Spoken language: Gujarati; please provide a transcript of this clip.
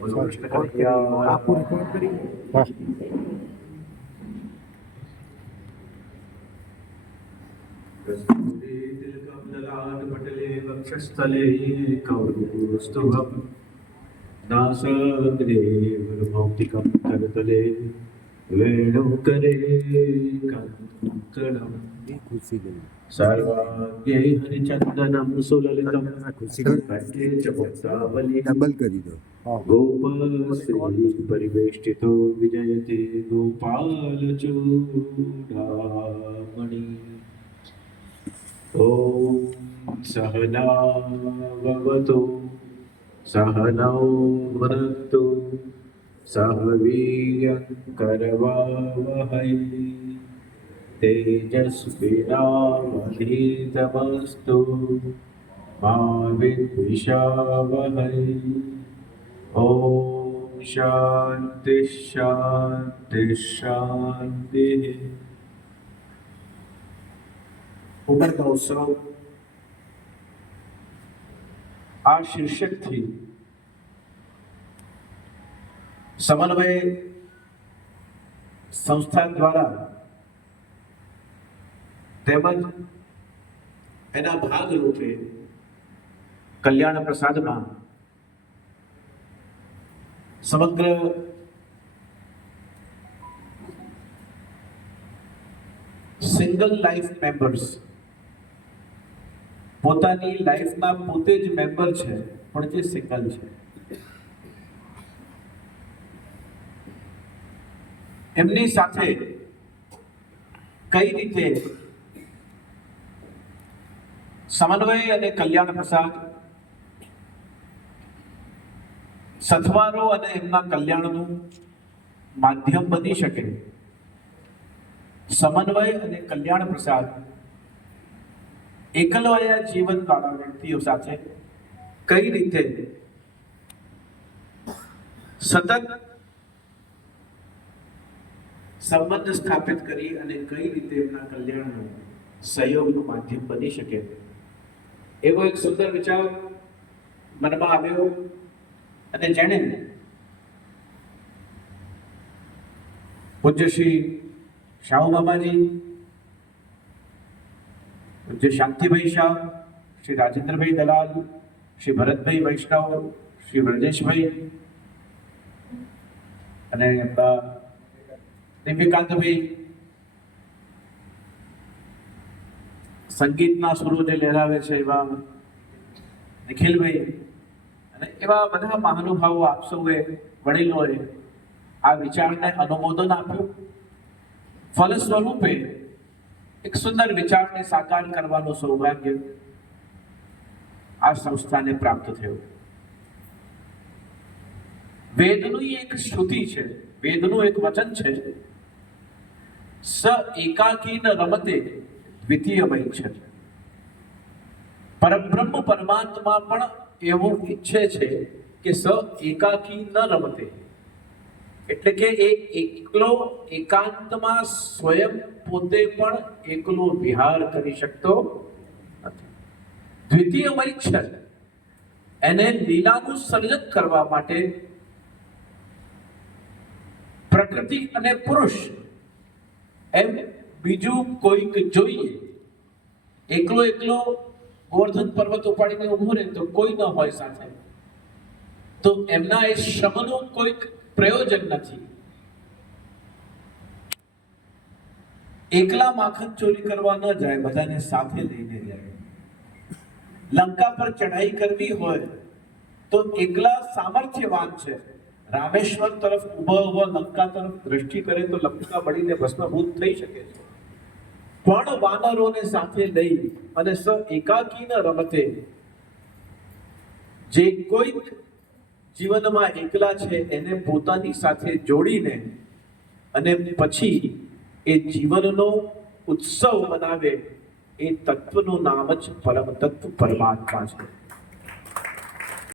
બોલો કૃષ્ણ કનૈયા આપો રેકોર્ડ કરી કસ્તૂરી તિલકમ લલાટ પટલે વક્ષસ્થલે કૌસ્તુભમ નાસાગ્રે વરમૌક્તિકમ કરતલે વેણુકરે કંકણમ ખુશી ગઈ સર્વાગ્યૈ હરિચંદનમ સુલલિતમ કંઠે ચ મુક્તાવલી ડબલ કરી દો गोपश्री परिवेष्टितो विजयते गोपालचूडामणि ॐ सहनाववतु सहनौ भुनक्तु सह वीर्यङ्करवावहै तेजस्विनावधीतमस्तु मा विद्विषावहै ओम शांति शांति शांति। ઉમર મહોત્સવ આ શીર્ષકથી સમન્વય સંસ્થા દ્વારા તેમજ એના ભાગરૂપે કલ્યાણ પ્રસાદમાં સમગ્ર સિંગલ લાઈફ મેમ્બર્સ પોતાની લાઈફના પોતે જ મેમ્બર છે પણ જે સિંગલ છે એમની સાથે કઈ રીતે સમન્વય અને કલ્યાણ પ્રસાદ સથવારો અને એમના કલ્યાણનું માધ્યમ બની શકે, સમન્વય અને કલ્યાણ પ્રસાદ એકલવાયા જીવનવાળા વ્યક્તિઓ સાથે કઈ રીતે સતત સંબંધ સ્થાપિત કરી અને કઈ રીતે એમના કલ્યાણનું સહયોગનું માધ્યમ બની શકે, એવો એક સુંદર વિચાર મનમાં આવ્યો અને જેણે પૂજ્ય શ્રી શાહુ બાબાજી, પૂજ્ય શાંતિભાઈ શાહ, શ્રી રાજેન્દ્રભાઈ દલાલ, શ્રી ભરતભાઈ વૈષ્ણવ, શ્રી બ્રજેશભાઈ અને દિવ્યકાંતભાઈ સંગીતના સુરો જે લહેરાવે છે એવા નિખિલભાઈ અને એવા બધા મહાનુભાવો આપ સૌએ વડીલોએ આ વિચારને અનુમોદન આપ્યું. ફલ સ્વરૂપે એક સુંદર વિચારને સાકાર કરવાનું સૌભાગ્ય આ સંસ્થાને પ્રાપ્ત થયું. વેદનું એક શ્રુતિ છે, વેદનું એક વચન છે, સ એકાકી ન રમતે દ્વિતીયમય છે. પરબ્રહ્મ પરમાત્મા પણ એવું ઈચ્છે છે કે સ એકાકી ન રમતે, એટલે કે એ એકલો એકાંતમાં સ્વયં પોતે પણ એકલો વિહાર કરી શકતો નથી. દ્વિતીયમય છે, એને લીલાનું સર્જન કરવા માટે પ્રકૃતિ અને પુરુષ એમ બીજું કોઈક જોઈએ. એકલો એકલો ગોવર્ધન પર્વત ઉપાડીને ઊભો રહે તો કોઈ ન હોય સાથે, તો એમના એ શ્રમનું કોઈક પ્રયોજન નથી. એકલા માખણ ચોરી કરવા ન જાય, બધાને સાથે લઈને જાય. લંકા પર ચઢાઈ કરવી હોય તો એકલા સામર્થ્યવાન છે, રામેશ્વર તરફ ઉભા લંકા તરફ દ્રષ્ટિ કરે તો લંકા બળીને ભસ્મભૂત થઈ શકે છે. પણ વાનરોને સાથે લઈ અને સ એકાકી ન રમતે, જે કોઈક જીવનમાં એકલા છે એને પોતાની સાથે જોડીને અને પછી એ જીવનનો ઉત્સવ બનાવે, એ તત્વનું નામ જ પરમ તત્વ પરમાત્મા છે.